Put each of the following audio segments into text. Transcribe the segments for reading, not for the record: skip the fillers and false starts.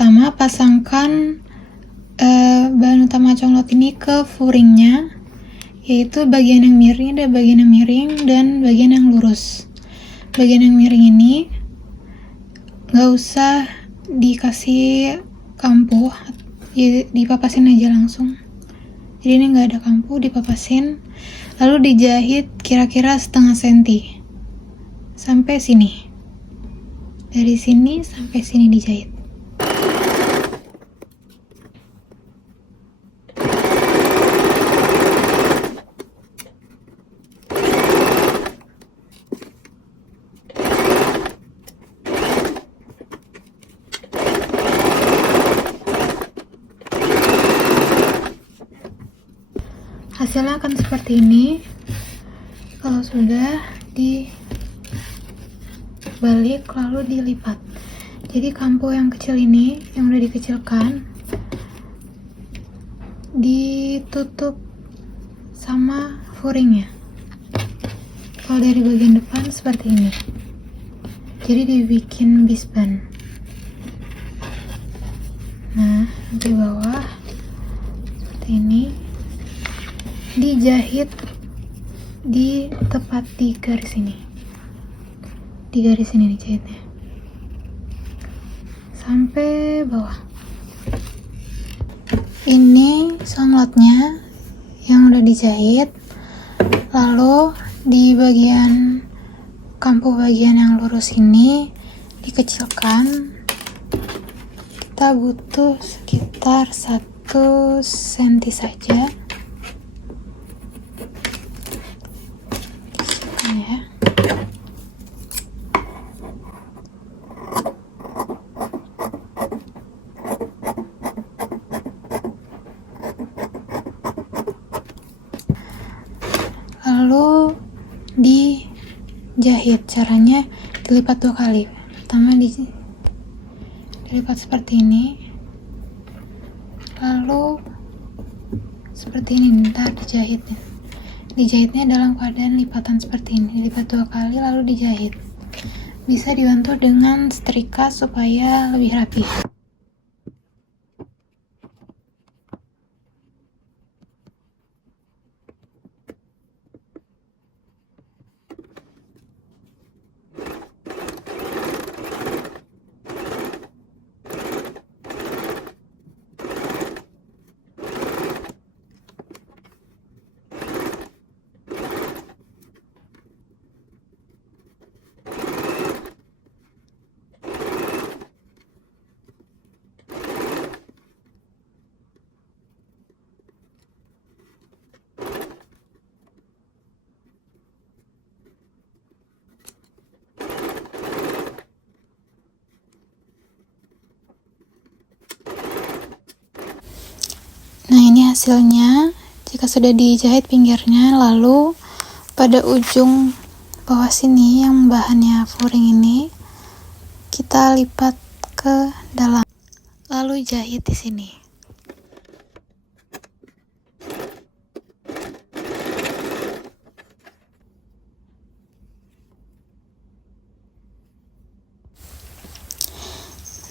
pertama pasangkan bahan utama conglot ini ke furingnya, yaitu bagian yang miring dan bagian yang lurus. Bagian yang miring ini nggak usah dikasih kampuh, dipapasin aja langsung. Jadi ini nggak ada kampuh, dipapasin, lalu dijahit kira-kira setengah senti sampai sini. Dari sini sampai sini dijahit. Hasilnya akan seperti ini kalau sudah dibalik lalu dilipat. Jadi kampuh yang kecil ini yang udah dikecilkan ditutup sama furingnya. Kalau dari bagian depan seperti ini, jadi dibikin bisban. Nah, di bawah seperti ini, dijahit di tepat di garis ini. Di garis ini dijahitnya sampai bawah. Ini songlotnya yang udah dijahit. Lalu di bagian kampuh bagian yang lurus ini dikecilkan. Kita butuh sekitar 1 senti saja. Ya. Lalu dijahit. Caranya dilipat 2 kali. Pertama dilipat seperti ini, lalu seperti ini. Ntar dijahitnya dalam keadaan lipatan seperti ini, dilipat 2 kali lalu dijahit. Bisa dibantu dengan setrika supaya lebih rapi. Nah, ini hasilnya jika sudah dijahit pinggirnya. Lalu pada ujung bawah sini yang bahannya furing ini kita lipat ke dalam, lalu jahit di sini.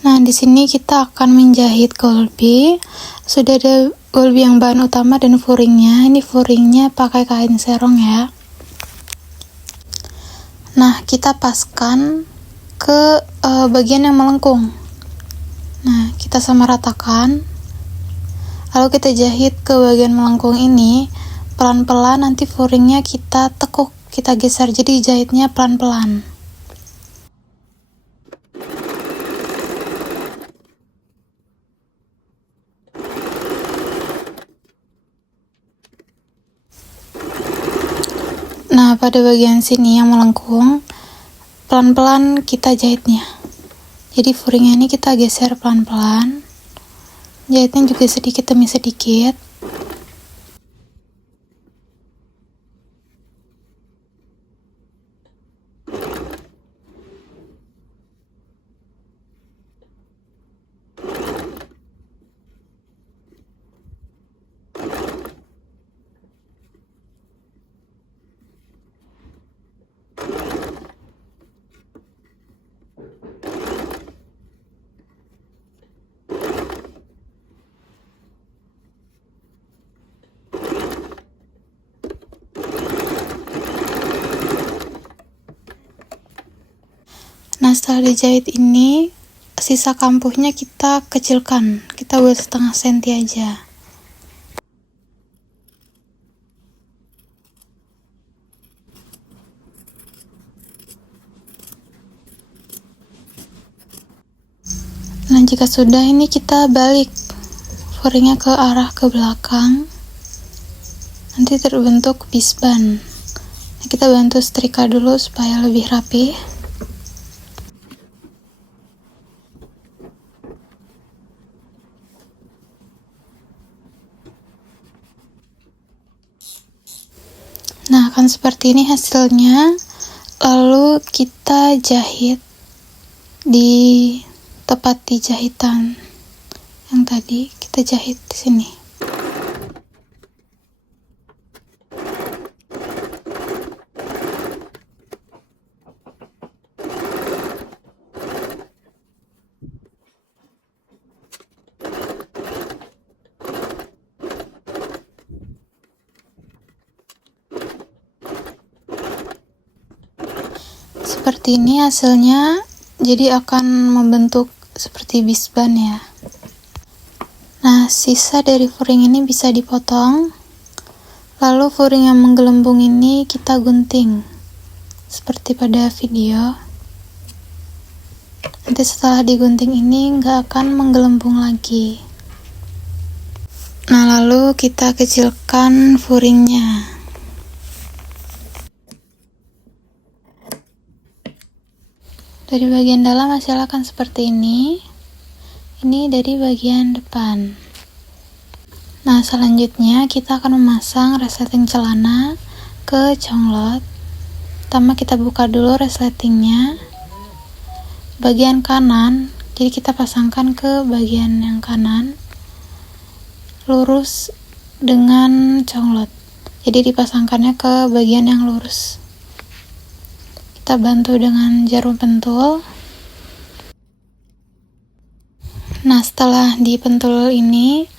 Nah, di sini kita akan menjahit golby. Sudah ada golby yang bahan utama dan furingnya. Ini furingnya pakai kain serong ya. Nah, kita paskan ke bagian yang melengkung. Nah, kita samaratakan. Lalu kita jahit ke bagian melengkung ini pelan-pelan. Nanti furingnya kita tekuk, kita geser. Jadi jahitnya pelan-pelan. Nah, pada bagian sini yang melengkung, pelan-pelan kita jahitnya. Jadi furingnya ini kita geser pelan-pelan. Jahitnya juga sedikit demi sedikit. Nah, setelah dijahit ini, sisa kampuhnya kita kecilkan, kita buat setengah senti aja. Nah, jika sudah, ini kita balik furingnya ke arah ke belakang, nanti terbentuk bisban. Nah, kita bantu setrika dulu supaya lebih rapi. Nah, akan seperti ini hasilnya. Lalu kita jahit di tepat di jahitan yang tadi kita jahit di sini. Seperti ini hasilnya, jadi akan membentuk seperti bisban ya. Nah, sisa dari furing ini bisa dipotong, lalu furing yang menggelembung ini kita gunting seperti pada video. Nanti setelah digunting ini nggak akan menggelembung lagi. Nah, lalu kita kecilkan furingnya. Dari bagian dalam hasil akan seperti ini. Ini dari bagian depan. Nah, selanjutnya kita akan memasang resleting celana ke conglot. Pertama kita buka dulu resletingnya bagian kanan, jadi kita pasangkan ke bagian yang kanan, lurus dengan conglot. Jadi dipasangkannya ke bagian yang lurus. Kita bantu dengan jarum pentul. Nah, setelah dipentul ini,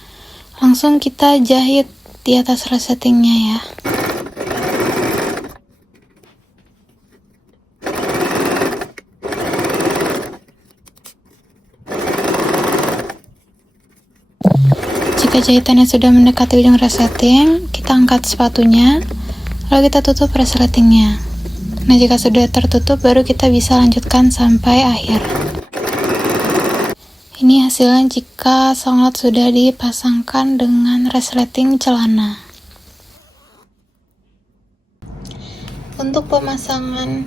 langsung kita jahit di atas resletingnya ya. Jika jahitannya sudah mendekati ujung resleting, kita angkat sepatunya, lalu kita tutup resletingnya. Nah, jika sudah tertutup, baru kita bisa lanjutkan sampai akhir. Ini hasilnya jika songlot sudah dipasangkan dengan resleting celana. Untuk pemasangan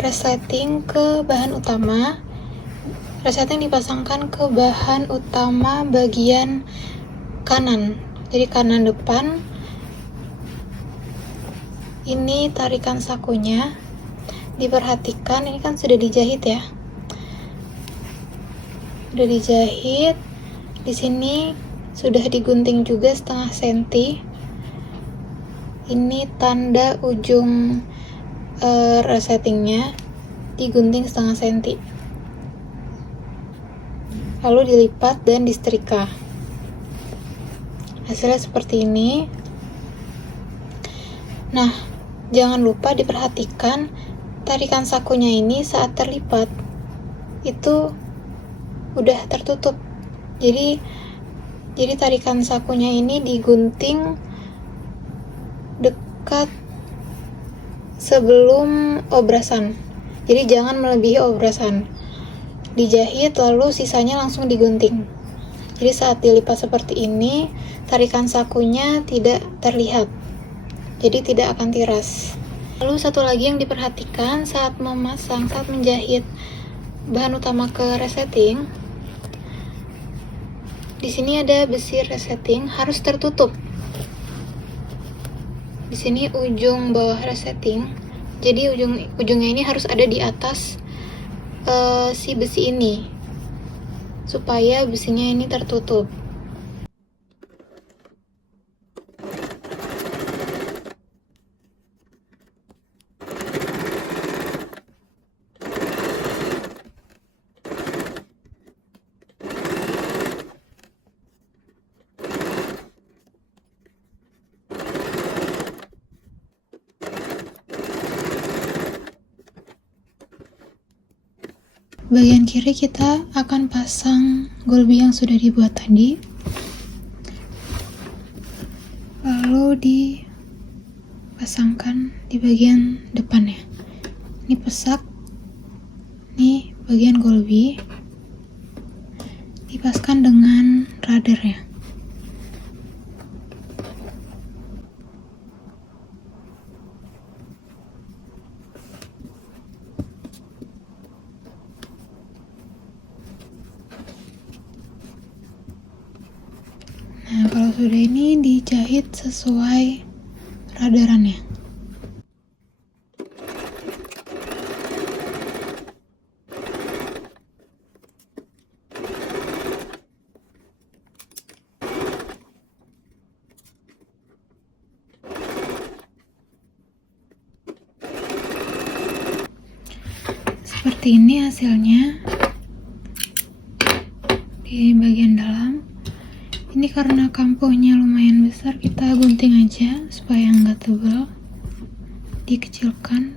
resleting ke bahan utama, resleting dipasangkan ke bahan utama bagian kanan, jadi kanan depan. Ini tarikan sakunya, diperhatikan ini kan sudah dijahit ya, udah dijahit. Di sini sudah digunting juga setengah senti. Ini tanda ujung resletingnya digunting setengah senti, lalu dilipat dan disetrika. Hasilnya seperti ini. Nah, jangan lupa diperhatikan tarikan sakunya ini saat terlipat itu udah tertutup. Jadi tarikan sakunya ini digunting dekat sebelum obrasan. Jadi jangan melebihi obrasan. Dijahit lalu sisanya langsung digunting. Jadi saat dilipat seperti ini, tarikan sakunya tidak terlihat. Jadi tidak akan tiras. Lalu satu lagi yang diperhatikan saat memasang, saat menjahit bahan utama ke resleting, di sini ada besi resleting harus tertutup. Di sini ujung bawah resleting, jadi ujungnya ini harus ada di atas si besi ini, supaya besinya ini tertutup. bagian kiri kita akan pasang golby yang sudah dibuat tadi, lalu dipasangkan di bagian depannya. Ini pesak, ini bagian golby, dipaskan dengan radarnya. Nah, kalau sudah ini dijahit sesuai radarannya. Seperti ini hasilnya di bagian dalam. Ini karena kampuhnya lumayan besar, kita gunting aja supaya nggak tebal, dikecilkan.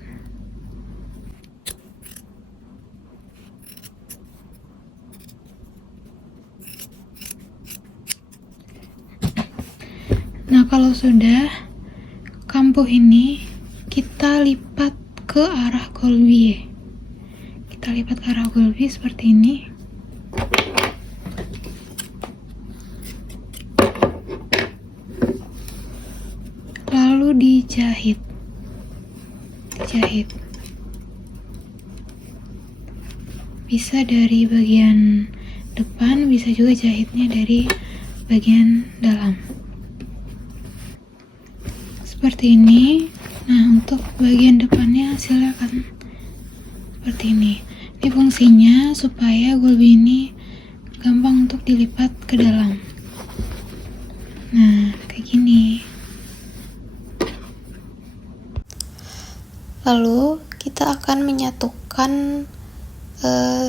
Nah, kalau sudah, kampuh ini kita lipat ke arah golby. Kita lipat ke arah golby seperti ini. Lalu dijahit. Bisa dari bagian depan, bisa juga jahitnya dari bagian dalam. Seperti ini. Nah, untuk bagian depannya hasilnya akan seperti ini. Ini fungsinya supaya golby ini gampang untuk dilipat ke dalam. Nah, kayak gini. Lalu kita akan menyatukan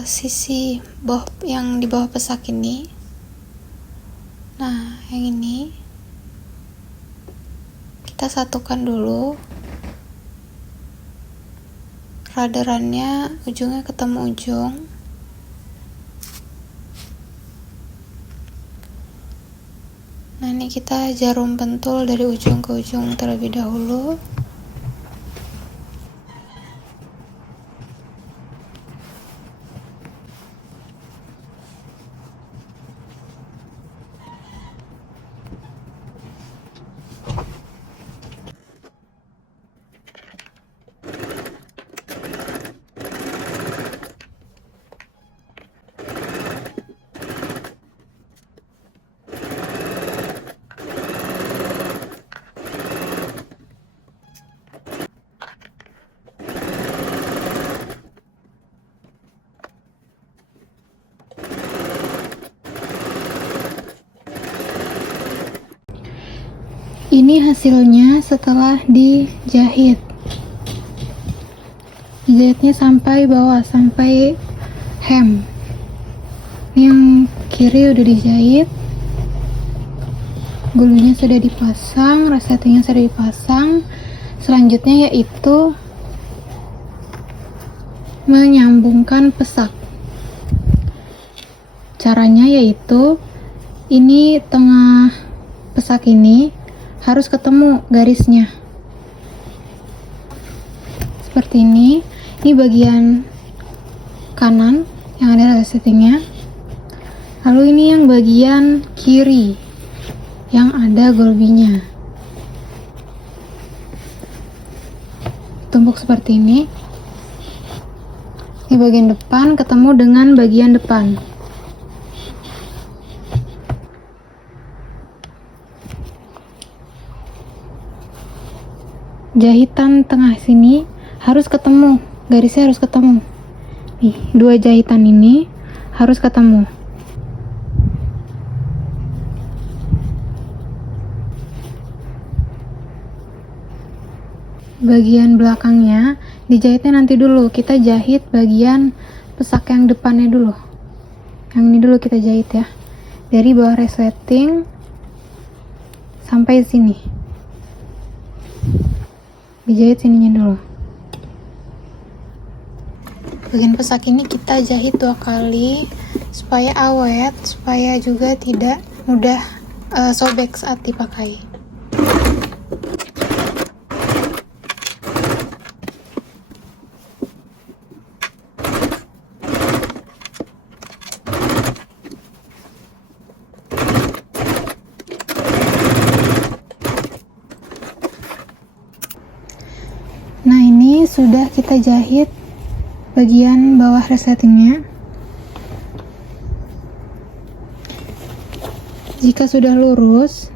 sisi bawah yang di bawah pesak ini. Nah, yang ini kita satukan dulu. Radarannya ujungnya ketemu ujung. Nah, ini kita jarum pentul dari ujung ke ujung terlebih dahulu. Ini hasilnya setelah dijahit. Dijahitnya sampai bawah, sampai hem. Ini yang kiri udah dijahit. Gulunya sudah dipasang, resletingnya sudah dipasang. Selanjutnya yaitu menyambungkan pesak. Caranya yaitu ini tengah pesak ini harus ketemu garisnya seperti ini. Ini bagian kanan yang ada resletingnya, lalu ini yang bagian kiri yang ada golbynya. Tumpuk seperti ini. Ini bagian depan ketemu dengan bagian depan. Jahitan tengah sini harus ketemu, garisnya harus ketemu. Nih, dua jahitan ini harus ketemu. Bagian belakangnya dijahitnya nanti dulu. Kita jahit bagian pesak yang depannya dulu. Yang ini dulu kita jahit ya. Dari bawah resleting sampai sini. Dijahit sininya dulu. bagian pesak ini kita jahit 2 kali supaya awet, supaya juga tidak mudah sobek saat dipakai. Nah, ini sudah kita jahit bagian bawah resletingnya. Jika sudah lurus,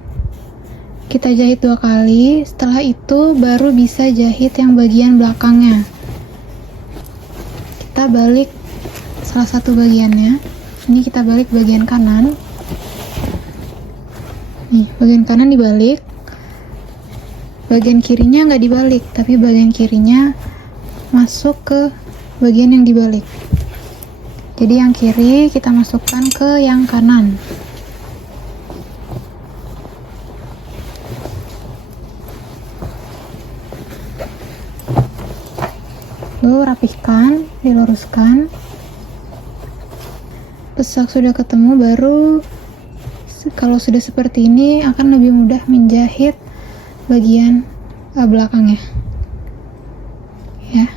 kita jahit 2 kali. Setelah itu baru bisa jahit yang bagian belakangnya. Kita balik salah satu bagiannya. Ini kita balik bagian kanan. Nih, bagian kanan dibalik. Bagian kirinya nggak dibalik, tapi bagian kirinya masuk ke bagian yang dibalik. Jadi yang kiri kita masukkan ke yang kanan. Lalu rapihkan, diluruskan. Pesak sudah ketemu, baru kalau sudah seperti ini akan lebih mudah menjahit bagian belakangnya, ya.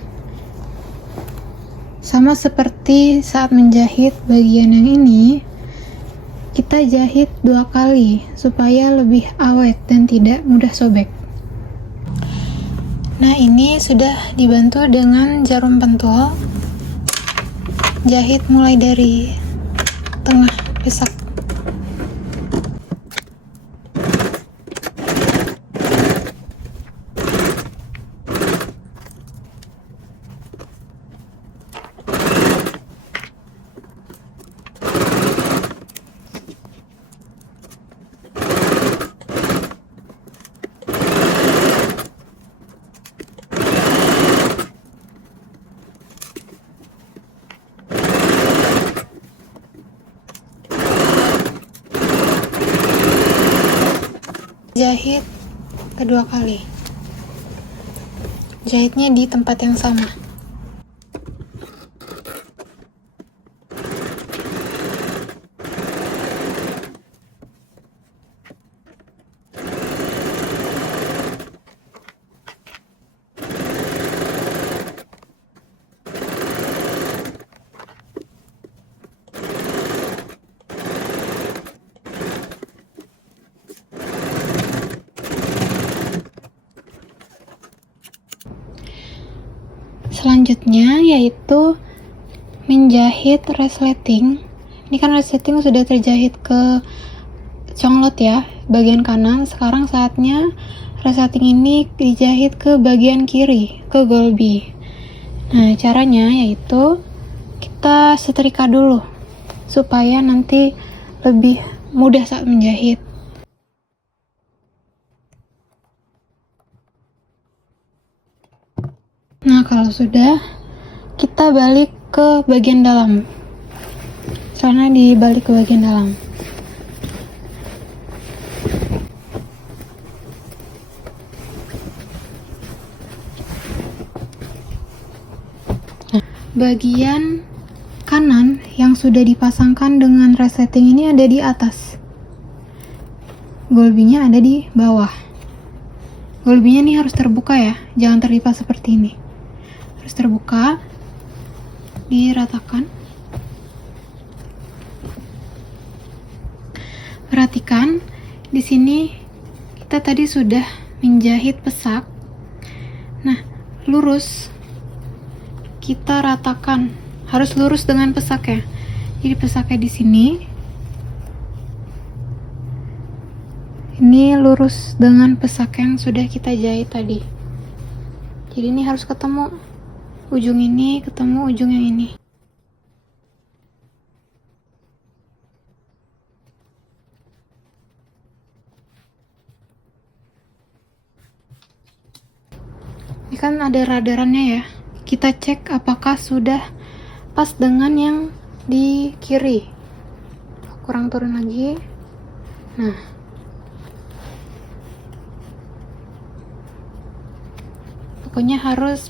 Sama seperti saat menjahit bagian yang ini, kita jahit 2 kali supaya lebih awet dan tidak mudah sobek. Nah, ini sudah dibantu dengan jarum pentul. Jahit mulai dari tengah pesak. Jahit kedua kali. Jahitnya di tempat yang sama. Selanjutnya yaitu menjahit resleting. Ini kan resleting sudah terjahit ke conglot ya, bagian kanan. Sekarang saatnya resleting ini dijahit ke bagian kiri, ke gulby. Nah, caranya yaitu kita setrika dulu supaya nanti lebih mudah saat menjahit. Nah, kalau sudah, kita balik ke bagian dalam. Caranya dibalik ke bagian dalam. Nah, bagian kanan yang sudah dipasangkan dengan resleting ini ada di atas. Gulby-nya ada di bawah. Gulby-nya ini harus terbuka ya, jangan terlipat seperti ini. Harus terbuka, diratakan. Perhatikan, di sini kita tadi sudah menjahit pesak. Nah, lurus. Kita ratakan, harus lurus dengan pesaknya. Jadi pesaknya di sini. Ini lurus dengan pesak yang sudah kita jahit tadi. Jadi ini harus ketemu ujung ini, ketemu ujung yang ini. Ini kan ada radarannya ya. Kita cek apakah sudah pas dengan yang di kiri. Kurang turun lagi. Nah, pokoknya harus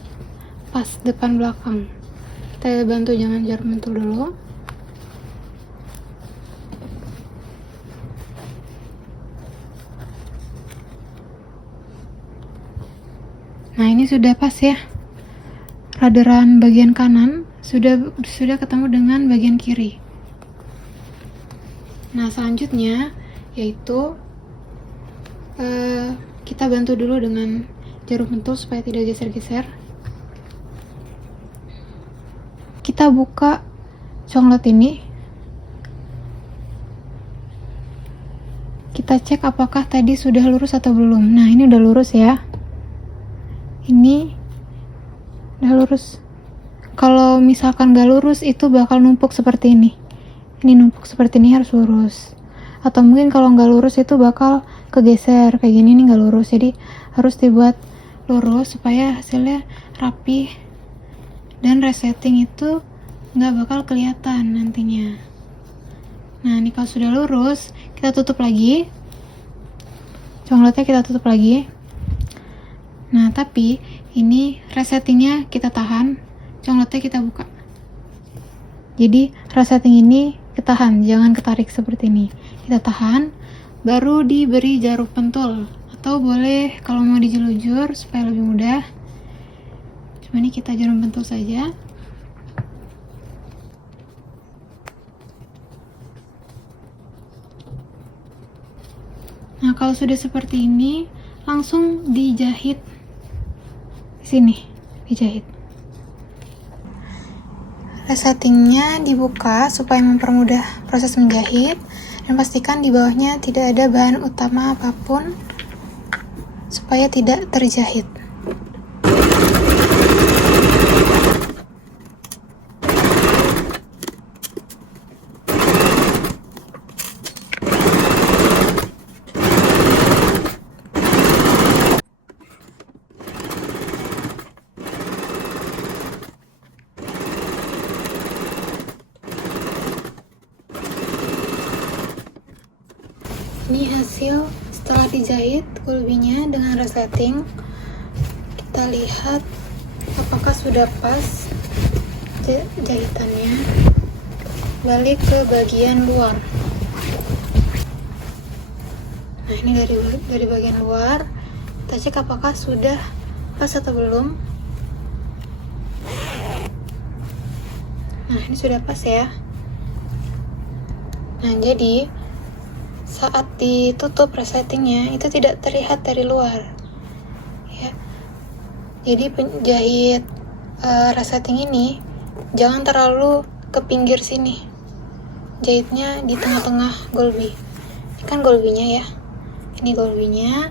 pas depan belakang. Kita bantu jangan jarum pentul dulu. Nah, ini sudah pas ya. Raderan bagian kanan sudah ketemu dengan bagian kiri. Nah, selanjutnya yaitu kita bantu dulu dengan jarum pentul supaya tidak geser-geser. Kita buka conglet ini. Kita cek apakah tadi sudah lurus atau belum. Nah, ini udah lurus ya. Ini udah lurus. Kalau misalkan gak lurus, itu bakal numpuk seperti ini. Ini numpuk seperti ini, harus lurus. Atau mungkin kalau gak lurus itu bakal kegeser kayak gini, ini gak lurus. Jadi harus dibuat lurus supaya hasilnya rapi dan resetting itu gak bakal kelihatan nantinya. Nah, ini kalau sudah lurus, kita tutup lagi. Congletnya kita tutup lagi. Nah, tapi ini resettingnya kita tahan, congletnya kita buka. Jadi resetting ini ketahan, jangan ketarik seperti ini. Kita tahan, baru diberi jarum pentul. Atau boleh kalau mau dijelujur supaya lebih mudah. Cuma ini kita jarum pentul saja. Nah, kalau sudah seperti ini, langsung dijahit. Sini dijahit. Resettingnya dibuka supaya mempermudah proses menjahit, dan pastikan di bawahnya tidak ada bahan utama apapun supaya tidak terjahit. Ini hasil setelah dijahit gulbinya dengan resetting. Kita lihat apakah sudah pas jahitannya. Balik ke bagian luar. Nah, ini dari bagian luar. Kita cek apakah sudah pas atau belum. Nah, ini sudah pas ya. Nah, jadi saat ditutup resettingnya itu tidak terlihat dari luar ya. Jadi penjahit resetting ini jangan terlalu ke pinggir sini, jahitnya di tengah-tengah gulbi. Ini kan gulbinya ya, ini gulbinya,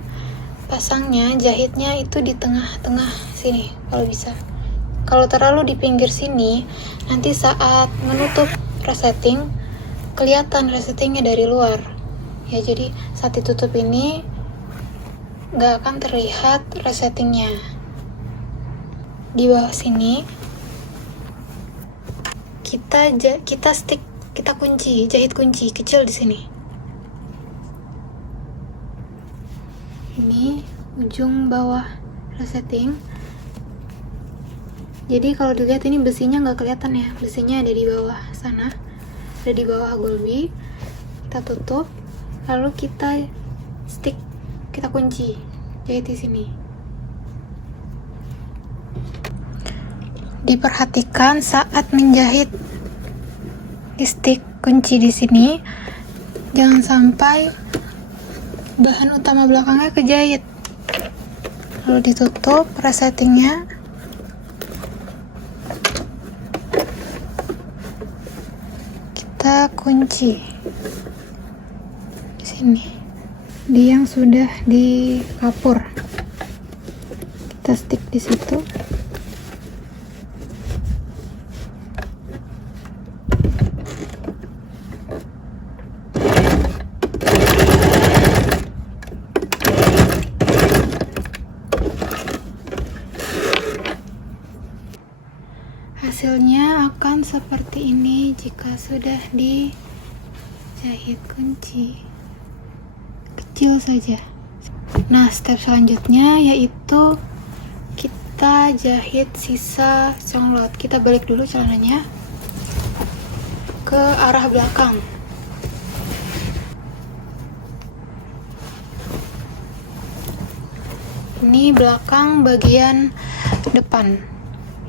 pasangnya jahitnya itu di tengah-tengah sini kalau bisa. Kalau terlalu di pinggir sini, nanti saat menutup resetting kelihatan resettingnya dari luar ya. Jadi saat ditutup ini gak akan terlihat resettingnya. Di bawah sini kita stick, kita kunci, jahit kunci kecil di sini. Ini ujung bawah resetting. Jadi kalau dilihat ini besinya nggak kelihatan ya, besinya ada di bawah sana, ada di bawah gulbi. Kita tutup. Lalu kita stick, kita kunci, jahit di sini. Diperhatikan saat menjahit di stick kunci di sini, jangan sampai bahan utama belakangnya kejahit. Lalu ditutup resettingnya. Kita kunci ini di yang sudah di kapur, kita stick di situ. Hasilnya akan seperti ini jika sudah dijahit kunci kecil saja. Nah, step selanjutnya yaitu kita jahit sisa conglot. Kita balik dulu celananya ke arah belakang. Ini belakang bagian depan.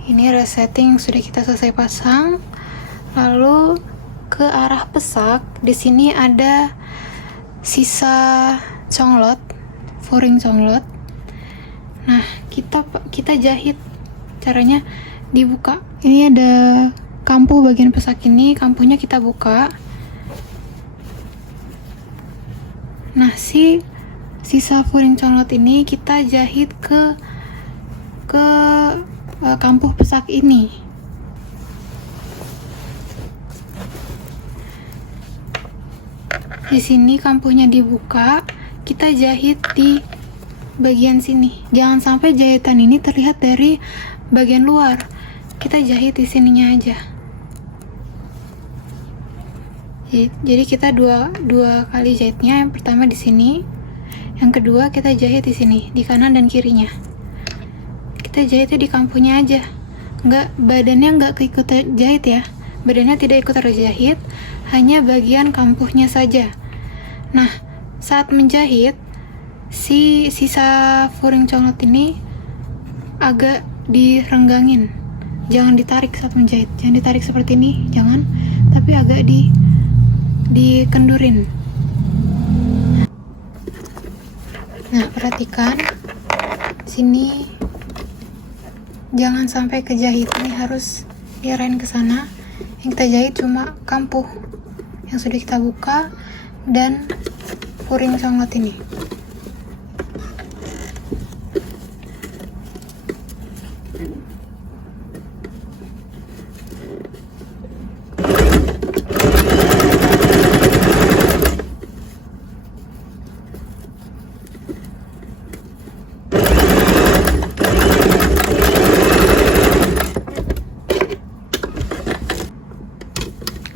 Ini resetting sudah kita selesai pasang. Lalu ke arah pesak, di sini ada sisa conglot, furing conglot. Nah, kita jahit. Caranya dibuka. Ini ada kampuh bagian pesak ini, kampuhnya kita buka. Nah, sisa furing conglot ini kita jahit ke kampuh pesak ini. Di sini kampuhnya dibuka, kita jahit di bagian sini. Jangan sampai jahitan ini terlihat dari bagian luar. Kita jahit di sininya aja. Jadi kita dua kali jahitnya. Yang pertama di sini, yang kedua kita jahit di sini, di kanan dan kirinya. Kita jahitnya di kampuhnya aja. Badannya nggak keikut jahit ya. Badannya tidak ikut terjahit, hanya bagian kampuhnya saja. Nah, saat menjahit, sisa furing conglot ini agak direnggangin. Jangan ditarik saat menjahit. Jangan ditarik seperti ini, jangan. Tapi agak dikendurin. Nah, perhatikan sini, jangan sampai kejahit. Ini harus diarahin ke sana. Yang kita jahit cuma kampuh yang sudah kita buka dan furing conglot ini.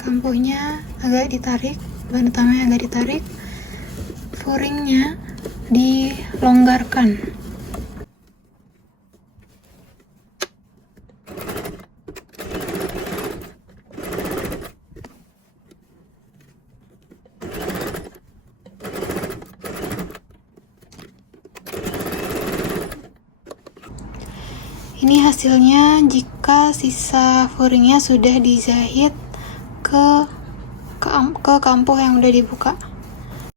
Kampuhnya agak ditarik, bahan utamanya agak ditarik, furingnya dilonggarkan. Ini hasilnya jika sisa furingnya sudah dijahit ke kampuh yang udah dibuka.